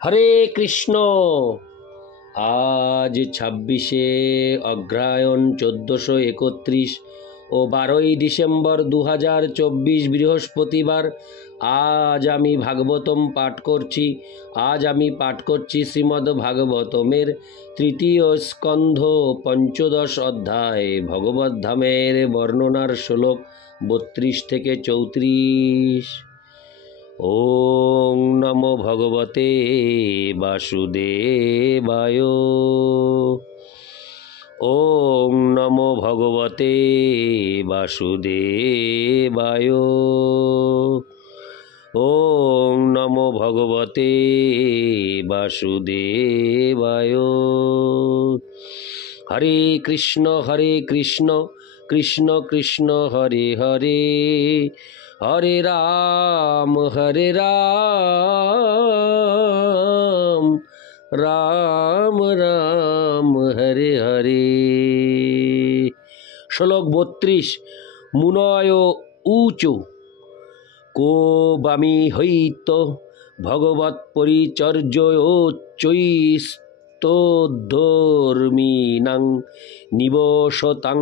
হরে কৃষ্ণ। আজ 26শে অগ্রহায়ণ 1431 ও 12ই ডিসেম্বর 2024 বৃহস্পতিবার। আজ আমি ভাগবতম পাঠ করছি। শ্রীমদ্ ভাগবতমের তৃতীয় স্কন্ধ 15 অধ্যায় ভগবত ধামের বর্ণনার শ্লোক 32 থেকে 34। ওং নমো ভগবতে বাসুদেবায়। ওং নমো ভগবতে বাসুদেবায়। ওং নমো ভগবতে বাসুদেবায়। হরে কৃষ্ণ কৃষ্ণ কৃষ্ণ হরে হরে, হরে রাম রাম রাম হরে হরে। শ্লোক 32। মুনয় উচু কো বামি হৈত ভগবৎ পরিচর্যয়োচ্চৈস্তোদ্ধর্মিণাং নিবসতাং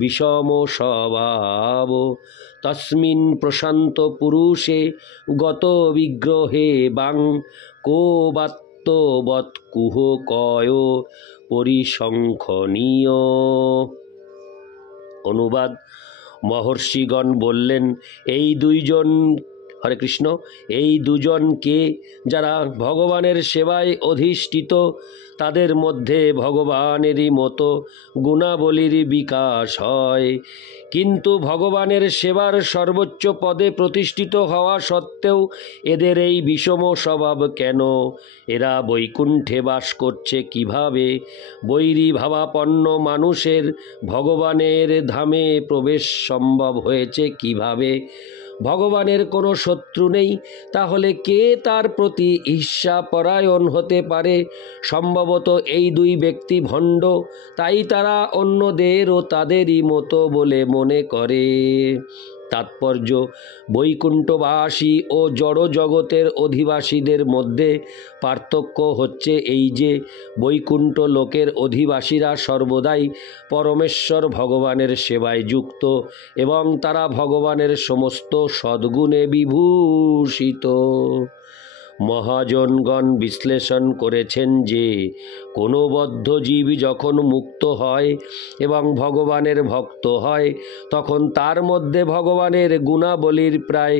বিষম স্বভাব তস্মিন প্রশান্ত পুরুষে গত বিগ্রহে বাং কো বাত্তবৎ কুহকয় পরিসংখ্যনীয়। অনুবাদ। মহর্ষিগণ বললেন, এই দুইজন হরে কৃষ্ণ এই দুজনকে যারা ভগবানের সেবায় অধিষ্ঠিত, তাদের মধ্যে ভগবানেরই মতো গুণাবলীর বিকাশ হয়, কিন্তু ভগবানের সেবার সর্বোচ্চ পদে প্রতিষ্ঠিত হওয়া সত্ত্বেও এদের এই বিষম স্বভাব কেন? এরা বৈকুণ্ঠে বাস করছে কিভাবে? বৈরী ভাবাপন্ন মানুষের ভগবানের ধামে প্রবেশ সম্ভব হয়েছে কিভাবে? ভগবানের কোনো শত্রু নেই, তাহলে কে তার প্রতি ঈর্ষাপরায়ণ হতে পারে? সম্ভবত এই দুই ব্যক্তি ভণ্ড, তাই তারা অন্যদেরও তাদেরই মতো বলে মনে করে। তাৎপর্য: বৈকুণ্ঠবাসী ও জড় জগতের অধিবাসীদের মধ্যে পার্থক্য হচ্ছে এই যে, বৈকুণ্ঠ লোকের অধিবাসীরা সর্বদাই পরমেশ্বর ভগবানের সেবায় যুক্ত এবং তারা ভগবানের সমস্ত সদ্গুণে বিভূষিত। মহাজনগণ বিশ্লেষণ করেছেন যে, কোনো বদ্ধ জীব যখন মুক্ত হয় এবং ভগবানের ভক্ত হয়, তখন তার মধ্যে ভগবানের গুণাবলীর প্রায়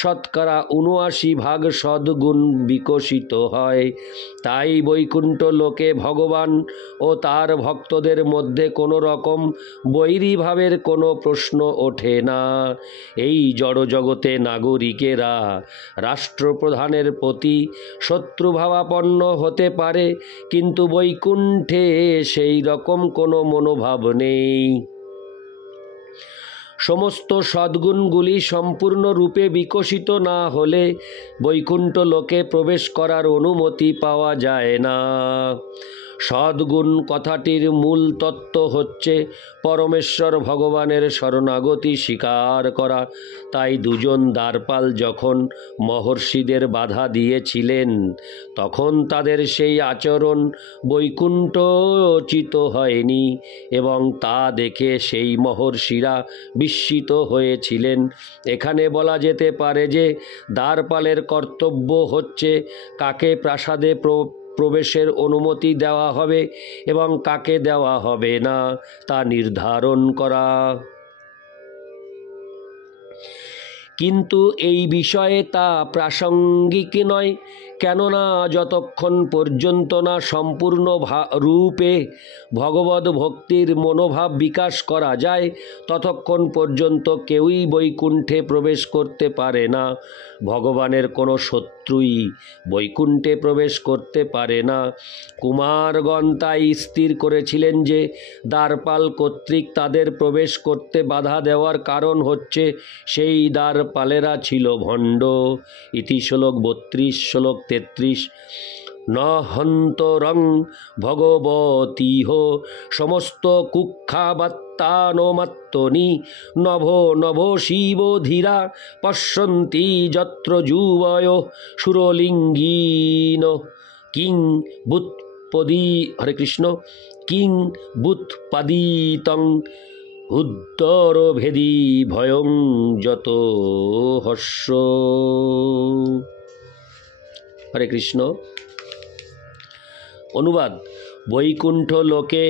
৭৯% সদ্গুণ বিকশিত হয়। তাই বৈকুণ্ঠ লোকে ভগবান ও তার ভক্তদের মধ্যে কোনো রকম বৈরী ভাবের কোনো প্রশ্ন ওঠে না। এই জড়জগতে নাগরিকেরা রাষ্ট্রপ্রধানের প্রতি শত্রুভাবাপন্ন হতে পারে, কিন্তু বৈকুণ্ঠে সেই রকম কোনো মনোভাব নেই। সমস্ত সদ্গুণগুলি সম্পূর্ণরূপে বিকশিত না হলে বৈকুণ্ঠ লোকে প্রবেশ করার অনুমতি পাওয়া যায় না। সদ্গুণ কথাটির মূল তত্ত্ব হচ্ছে পরমেশ্বর ভগবানের শরণাগতি স্বীকার করা। তাই দুজন দ্বারপাল যখন মহর্ষিদের বাধা দিয়েছিলেন, তখন তাদের সেই আচরণ বৈকুণ্ঠোচিত হয়নি এবং তা দেখে সেই মহর্ষিরা বিস্মিত হয়েছিলেন। এখানে বলা যেতে পারে যে, দ্বারপালের কর্তব্য হচ্ছে কাকে প্রাসাদে প্রবেশের অনুমতি দেওয়া হবে এবং কাকে দেওয়া হবে না তা নির্ধারণ করা। কিন্তু এই বিষয়ে তা প্রাসঙ্গিক নয়, কেননা যতক্ষণ পর্যন্ত না সম্পূর্ণ রূপে ভগবদ ভক্তির মনোভাব বিকাশ করা যায়, ততক্ষণ পর্যন্ত কেউই বৈকুণ্ঠে প্রবেশ করতে পারে না। ভগবানের কোনো শত্রুই বৈকুণ্ঠে প্রবেশ করতে পারে না। কুমারগণ তাই স্থির করেছিলেন যে, দ্বারপাল কর্তৃক তাদের প্রবেশ করতে বাধা দেওয়ার কারণ হচ্ছে সেই দ্বারপালেরা ছিল ভণ্ড। ইতি শ্লোক 32। শ্লোক 33। ন হন্তরং ভগবতীহ সমস্ত কুক্ষাবাত্তানমাত্তনি নভ নভ শিব ধীরা পশ্যন্তি যত্র যুবয় সুরলিঙ্গিন কিং বুৎপদী হরে কৃষ্ণ কিং বুৎপাদিতং উদ্দর ভেদি ভয়ং যত হর্ষ। হরে কৃষ্ণ। অনুবাদ: বৈকুণ্ঠ লোকে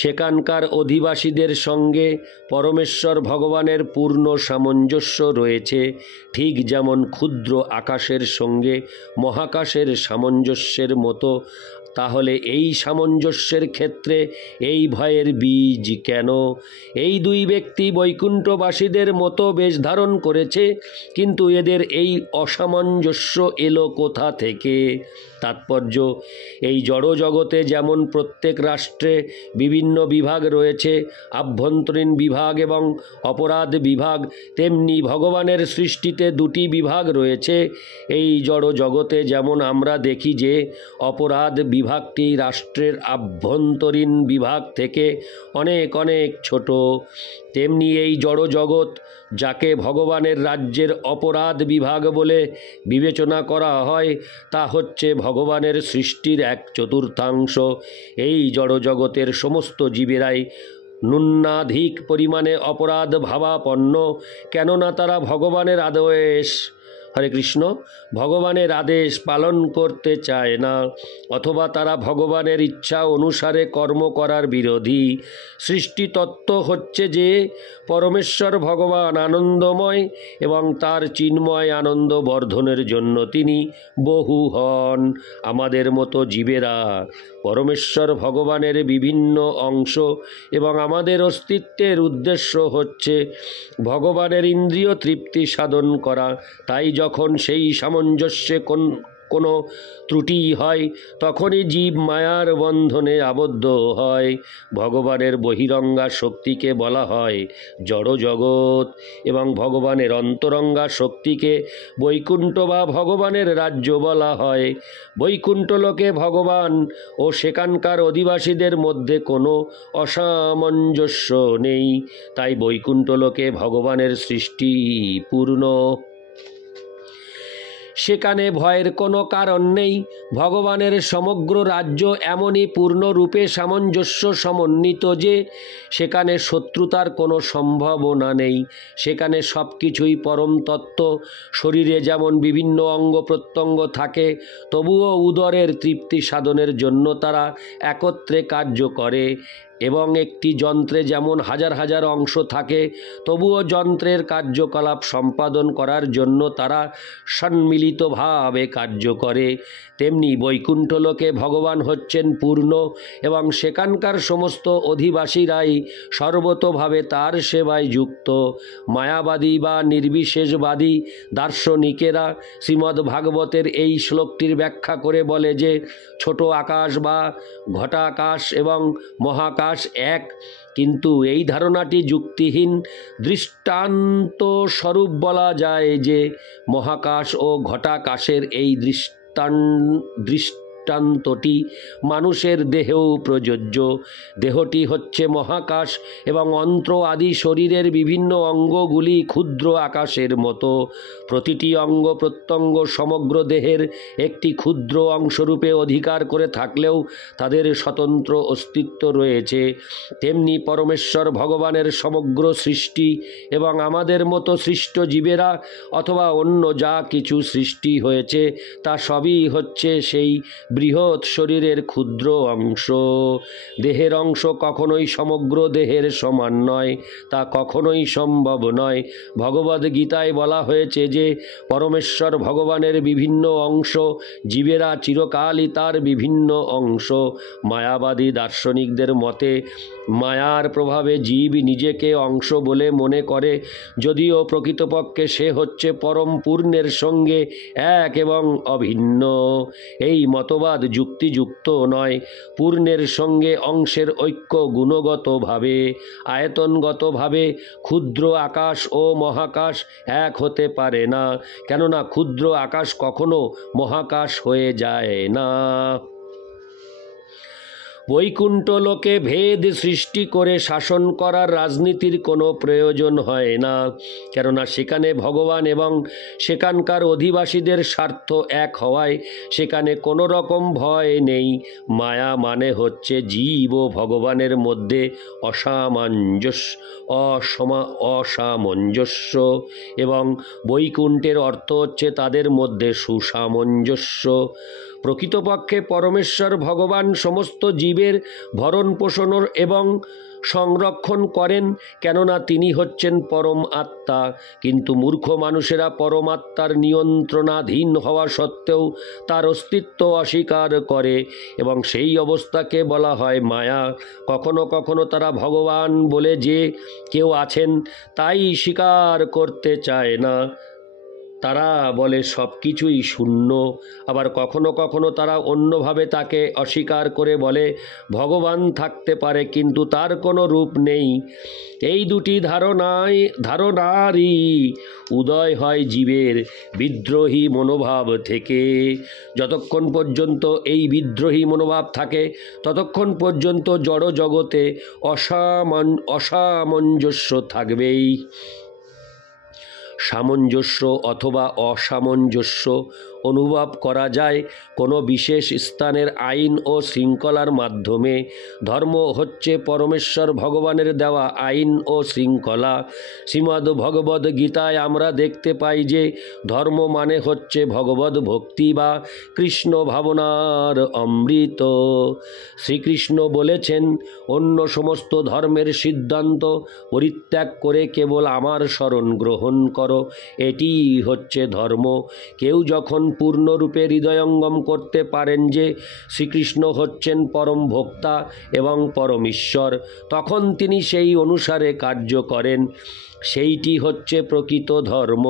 সেখানকার অধিবাসীদের সঙ্গে পরমেশ্বর ভগবানের পূর্ণ সামঞ্জস্য রয়েছে, ঠিক যেমন ক্ষুদ্র আকাশের সঙ্গে মহাকাশের সামঞ্জস্যের মতো। তাহলে এই সামঞ্জস্যের ক্ষেত্রে এই ভয়ের বীজ কেন? এই দুই ব্যক্তি বৈকুণ্ঠবাসীদের মতো বেশ ধারণ করেছে, কিন্তু এদের এই অসামঞ্জস্য এলো কোথা থেকে? তাৎপর্য: এই জড়জগতে যেমন প্রত্যেক রাষ্ট্রে বিভিন্ন বিভাগ রয়েছে, আভ্যন্তরীণ বিভাগ এবং অপরাধ বিভাগ, তেমনি ভগবানের সৃষ্টিতে দুটি বিভাগ রয়েছে। এই জড়জগতে যেমন আমরা দেখি যে অপরাধ বিভাগটি রাষ্ট্রের আভ্যন্তরীণ বিভাগ থেকে অনেক অনেক ছোট, তেমনি এই জড়জগৎ, যাকে ভগবানের রাজ্যের অপরাধ বিভাগ বলে বিবেচনা করা হয়, তা হচ্ছে ভগবানের সৃষ্টির 1/4। এই জড়জগতের সমস্ত জীবেরাই ন্যূনাধিক পরিমাণে অপরাধ ভাবাপন্ন, কেননা তারা ভগবানের আদেশ, হরে কৃষ্ণ, ভগবানের আদেশ পালন করতে চায় না, অথবা তারা ভগবানের ইচ্ছা অনুসারে কর্ম করার বিরোধী। সৃষ্টিতত্ত্ব হচ্ছে যে পরমেশ্বর ভগবান আনন্দময় এবং তার চিন্ময় আনন্দ বর্ধনের জন্য তিনি বহু হন। আমাদের মতো জীবেরা পরমেশ্বর ভগবানের বিভিন্ন অংশ এবং আমাদের অস্তিত্বের উদ্দেশ্য হচ্ছে ভগবানের ইন্দ্রিয় তৃপ্তি সাধন করা। তাই যখন সেই সামঞ্জস্যে কোনো ত্রুটি হয়, তখনই জীব মায়ার বন্ধনে আবদ্ধ হয়। ভগবানের বহিরঙ্গা শক্তিকে বলা হয় জড়জগৎ এবং ভগবানের অন্তরঙ্গা শক্তিকে বৈকুণ্ঠ বা ভগবানের রাজ্য বলা হয়। বৈকুণ্ঠ লোকে ভগবান ও সেখানকার অধিবাসীদের মধ্যে কোনো অসামঞ্জস্য নেই, তাই বৈকুণ্ঠ লোকে ভগবানের সৃষ্টি পূর্ণ। সেখানে ভয়ের কোনো কারণ নেই। ভগবানের সমগ্র রাজ্য এমনই পূর্ণরূপে সামঞ্জস্য সমন্বিত যে সেখানে শত্রুতার কোনো সম্ভাবনা নেই। সেখানে সব কিছুই পরম তত্ত্ব। শরীরে যেমন বিভিন্ন অঙ্গ প্রত্যঙ্গ থাকে, তবুও উদরের তৃপ্তি সাধনের জন্য তারা একত্রে কার্য করে, এবং একটি যন্ত্রে যেমন হাজার হাজার অংশ থাকে, তবুও যন্ত্রের কার্যকলাপ সম্পাদন করার জন্য তারা সম্মিলিতভাবে কার্য করে। তেমনি বৈকুণ্ঠ লোকে ভগবান হচ্ছেন পূর্ণ এবং সেখানকার সমস্ত অধিবাসীরাই সর্বতোভাবে তার সেবায় যুক্ত। মায়াবাদী বা নির্বিশেষবাদী দার্শনিকেরা শ্রীমদ্ ভাগবতের এই শ্লোকটির ব্যাখ্যা করে বলে যে ছোট আকাশ বা ঘটাকাশ এবং মহাকাশ এক, কিন্তু এই ধারণাটি যুক্তিহীন। দৃষ্টান্ত স্বরূপ বলা যায় যে মহাকাশ ও ঘটাকাশের এই দৃষ্টান্তটি মানুষের দেহেও প্রযোজ্য। দেহটি হচ্ছে মহাকাশ এবং অন্ত্র আদি শরীরের বিভিন্ন অঙ্গগুলি ক্ষুদ্র আকাশের মতো। প্রতিটি অঙ্গ প্রত্যঙ্গ সমগ্র দেহের একটি ক্ষুদ্র অংশরূপে অধিকার করে থাকলেও তাদের স্বতন্ত্র অস্তিত্ব রয়েছে। তেমনি পরমেশ্বর ভগবানের সমগ্র সৃষ্টি এবং আমাদের মতো সৃষ্ট জীবেরা অথবা অন্য যা কিছু সৃষ্টি হয়েছে তা সবই হচ্ছে সেই বৃহৎ শরীরের ক্ষুদ্র অংশ। দেহের অংশ কখনোই সমগ্র দেহের সমান নয়, তা কখনোই সম্ভব নয়। ভগবদ্গীতায় বলা হয়েছে যে পরমেশ্বর ভগবানের বিভিন্ন অংশ, জীবেরা চিরকালই তার বিভিন্ন অংশ। মায়াবাদী দার্শনিকদের মতে মায়ার প্রভাবে জীব নিজেকে অংশ বলে মনে করে, যদিও প্রকৃতপক্ষে সে হচ্ছে পরম পূর্ণের সঙ্গে এক এবং অভিন্ন। এই মতবাদ অনুবাদ যুক্তিযুক্ত নয়। পূর্ণের সঙ্গে অংশের ঐক্য গুণগতভাবে, আয়তনগতভাবে ক্ষুদ্র আকাশ ও মহাকাশ এক হতে পারে না, কেননা ক্ষুদ্র আকাশ কখনো মহাকাশ হয়ে যায় না। বৈকুণ্ঠ লোকে ভেদ সৃষ্টি করে শাসন করার রাজনীতির কোনো প্রয়োজন হয় না, কেননা সেখানে ভগবান এবং সেখানকার অধিবাসীদের স্বার্থ এক হওয়ায় সেখানে কোনো রকম ভয় নেই। মায়া মানে হচ্ছে জীব ও ভগবানের মধ্যে অসামঞ্জস্য, এবং বৈকুণ্ঠের অর্থ হচ্ছে তাদের মধ্যে সুসামঞ্জস্য। প্রকৃতপক্ষে পরমেশ্বর ভগবান সমস্ত জীবের ভরণ পোষণ এবং সংরক্ষণ করেন, কেননা তিনি হচ্ছেন পরম আত্মা। কিন্তু মূর্খ মানুষেরা পরমাত্মার নিয়ন্ত্রণাধীন হওয়া সত্ত্বেও তার অস্তিত্ব অস্বীকার করে, এবং সেই অবস্থাকে বলা হয় মায়া। কখনো কখনো তারা ভগবান বলে যে কেউ আছেন তাই স্বীকার করতে চায় না, তারা বলে সব কিছুই শূন্য। আবার কখনো কখনো তারা অন্যভাবে তাকে অস্বীকার করে বলে ভগবান থাকতে পারে কিন্তু তার কোনো রূপ নেই। এই দুটি ধারণারই উদয় হয় জীবের বিদ্রোহী মনোভাব থেকে। যতক্ষণ পর্যন্ত এই বিদ্রোহী মনোভাব থাকে ততক্ষণ পর্যন্ত জড় জগতে অসামঞ্জস্য থাকবেই। সামঞ্জস্য অথবা অসামঞ্জস্য অনুভব করা যায় কোনো বিশেষ স্থানের আইন ও শৃঙ্খলার মাধ্যমে। ধর্ম হচ্ছে পরমেশ্বর ভগবানের দেওয়া আইন ও শৃঙ্খলা। শ্রীমদ্ ভগবদ্ গীতায় আমরা দেখতে পাই যে ধর্ম মানে হচ্ছে ভগবদ্ ভক্তি বা কৃষ্ণ ভাবনার অমৃত। শ্রীকৃষ্ণ বলেছেন, অন্য সমস্ত ধর্মের সিদ্ধান্ত পরিত্যাগ করে কেবল আমার শরণ গ্রহণ করো, এটি হচ্ছে ধর্ম। কেউ যখন পূর্ণরূপে হৃদয়ঙ্গম করতে পারেন যে শ্রীকৃষ্ণ হচ্ছেন পরম ভোক্তা এবং পরম ঈশ্বর, তখন তিনি সেই অনুসারে কার্য করেন। সেইটি হচ্ছে প্রকৃত ধর্ম।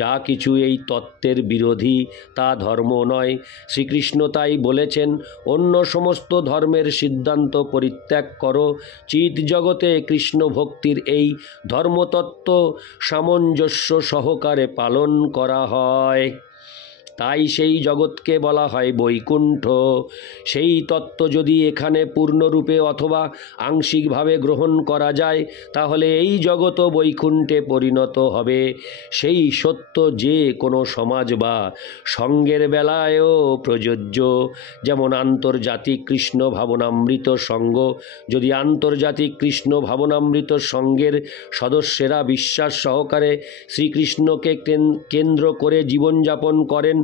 যা কিছু এই তত্ত্বের বিরোধী তা ধর্ম নয়। শ্রীকৃষ্ণ তাই বলেছেন, অন্য সমস্ত ধর্মের সিদ্ধান্ত পরিত্যাগ করো। চিৎ জগতে কৃষ্ণ ভক্তির এই ধর্মতত্ত্ব সামঞ্জস্য সহকারে পালন করা হয়, তাই সেই জগৎকে বলা হয় বৈকুণ্ঠ। সেই তত্ত্ব যদি এখানে পূর্ণরূপে অথবা আংশিকভাবে গ্রহণ করা যায় তাহলে এই জগৎও বৈকুণ্ঠে পরিণত হবে। সেই সত্য যে কোনো সমাজ বা সঙ্গের বেলায়ও প্রযোজ্য। যেমন আন্তর্জাতিক কৃষ্ণ ভাবনামৃত সঙ্গ, যদি আন্তর্জাতিক কৃষ্ণ ভাবনামৃত সঙ্গের সদস্যেরা বিশ্বাস সহকারে শ্রীকৃষ্ণকে কেন্দ্র করে জীবনযাপন করেন,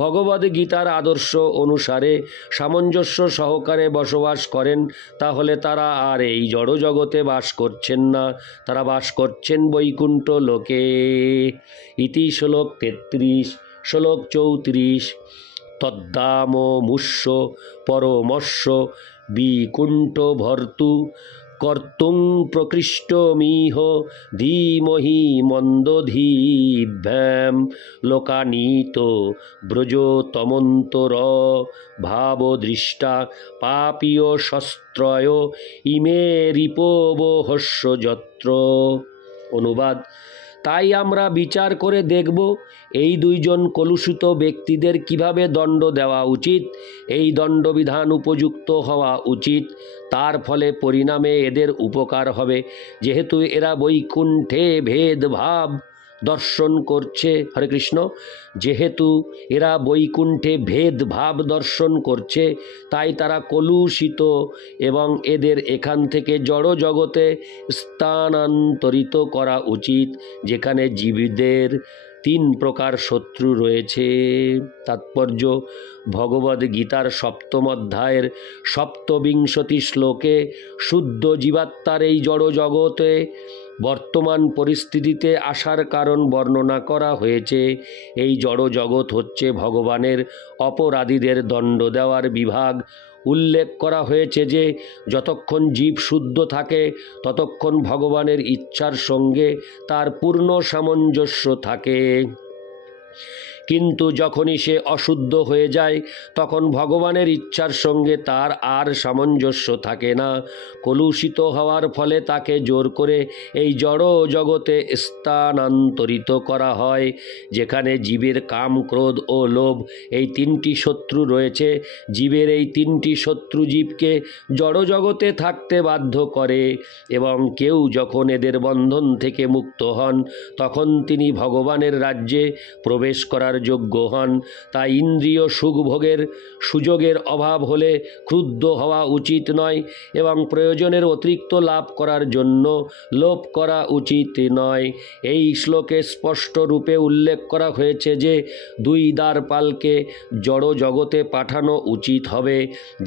ভগবদ্ গীতার আদর্শ অনুসারে সামঞ্জস্য সহকারে বসবাস করেন, তাহলে তারা আর এই জড় জগতে বাস করছেন না, তারা বাস করছেন বৈকুণ্ঠ লোকে। ইতি শ্লোক 33। শ্লোক 34। তদ্ধাম মুষ্য পরমস্য বিকুণ্ঠ ভর্তু কর্তুং প্রকৃষ্টমিহ ধীমহি মন্দোধিভ্যাম লোকানীত ব্রজতমন্তর ভাবদৃষ্টা পাপীয় শস্ত্রয় ইমে রিপবহস্য যত্র। অনুবাদ: তাই আমরা বিচার করে দেখব এই দুইজন কলুষিত ব্যক্তিদের কিভাবে দণ্ড দেওয়া উচিত। এই দণ্ডবিধান উপযুক্ত হওয়া উচিত, তার ফলে পরিণামে এদের উপকার হবে। যেহেতু এরা বৈকুণ্ঠে ভেদভাব দর্শন করছে, হরে কৃষ্ণ, যেহেতু এরা বৈকুণ্ঠে ভেদভাব দর্শন করছে তাই তারা কলুষিত, এবং এদের এখান থেকে জড় জগতে স্থানান্তরিত করা উচিত, যেখানে জীবদের 3 প্রকার শত্রু রয়েছে। তাৎপর্য: ভগবদ্ গীতার 7ম অধ্যায়ের 27 শ্লোকে শুদ্ধ জীবাত্মার এই জড় জগতে বর্তমান পরিস্থিতিতে আসার কারণ বর্ণনা করা হয়েছে। এই জড় জগৎ হচ্ছে ভগবানের অপরাধীদের দণ্ড দেওয়ার বিভাগ। উল্লেখ করা হয়েছে যে যতক্ষণ জীব শুদ্ধ থাকে ততক্ষণ ভগবানের ইচ্ছার সঙ্গে তার পূর্ণ সামঞ্জস্য থাকে, কিন্তু যখনই সে অশুদ্ধ হয়ে যায় তখন ভগবানের ইচ্ছার সঙ্গে তার আর সামঞ্জস্য থাকে না। কলুষিত হওয়ার ফলে তাকে জোর করে এই জড় জগতে স্থানান্তরিত করা হয়, যেখানে জীবের কাম, ক্রোধ ও লোভ এই তিনটি শত্রু রয়েছে। জীবের এই তিনটি শত্রু জীবকে জড় জগতে থাকতে বাধ্য করে, এবং কেউ যখন এদের বন্ধন থেকে মুক্ত হন তখন তিনি ভগবানের রাজ্যে প্রবেশ করার যোগ্য হন। তাই ইন্দ্রিয় সুখভোগের সুযোগের অভাব হলে ক্রুদ্ধ হওয়া উচিত নয়, এবং প্রয়োজনের অতিরিক্ত লাভ করার জন্য লোভ করা উচিত নয়। এই শ্লোকে স্পষ্ট রূপে উল্লেখ করা হয়েছে যে দুই দ্বারপালকে জড় জগতে পাঠানো উচিত হবে,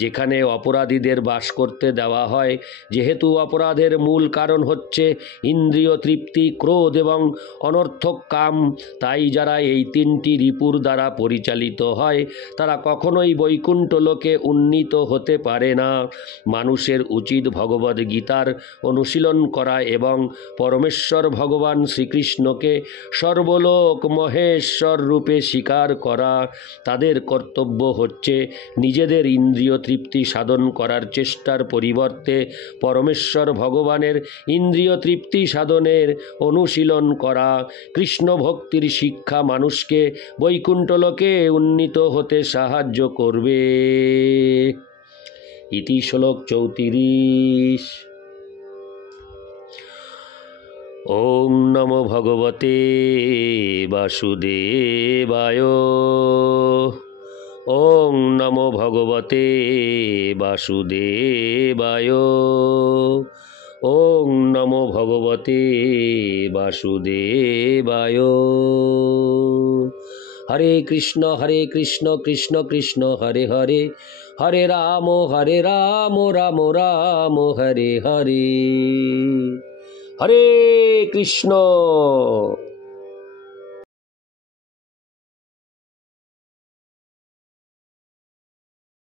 যেখানে অপরাধীদের বাস করতে দেওয়া হয়। যেহেতু অপরাধের মূল কারণ হচ্ছে ইন্দ্রিয় তৃপ্তি, ক্রোধ এবং অনর্থক কাম, তাই যারা এই তিনটি রিপুর দ্বারা পরিচালিত হয় তারা কখনোই বৈকুণ্ঠ লোকে উন্নীত হতে পারে না। মানুষের উচিত ভগবদ গীতার অনুশীলন করা এবং পরমেশ্বর ভগবান শ্রীকৃষ্ণকে সর্বলোক মহেশ্বর রূপে স্বীকার করা। তাদের কর্তব্য হচ্ছে নিজেদের ইন্দ্রিয় তৃপ্তি সাধন করার চেষ্টার পরিবর্তে পরমেশ্বর ভগবানের ইন্দ্রিয় তৃপ্তি সাধনের অনুশীলন করা। কৃষ্ণ ভক্তির শিক্ষা মানুষকে বৈকুণ্ঠ লোকে উন্নীত হতে সাহায্য করবে। ইতি শ্লোক 34। ওম নমো ভগবতে বাসুদেবায়। ওম নমো ভগবতে বাসুদেবায়। ওম নমো ভগবতে বাসুদেবায়। হরে কৃষ্ণ কৃষ্ণ কৃষ্ণ হরে হরে, হরে রাম রাম রাম হরে হরে। হরে কৃষ্ণ।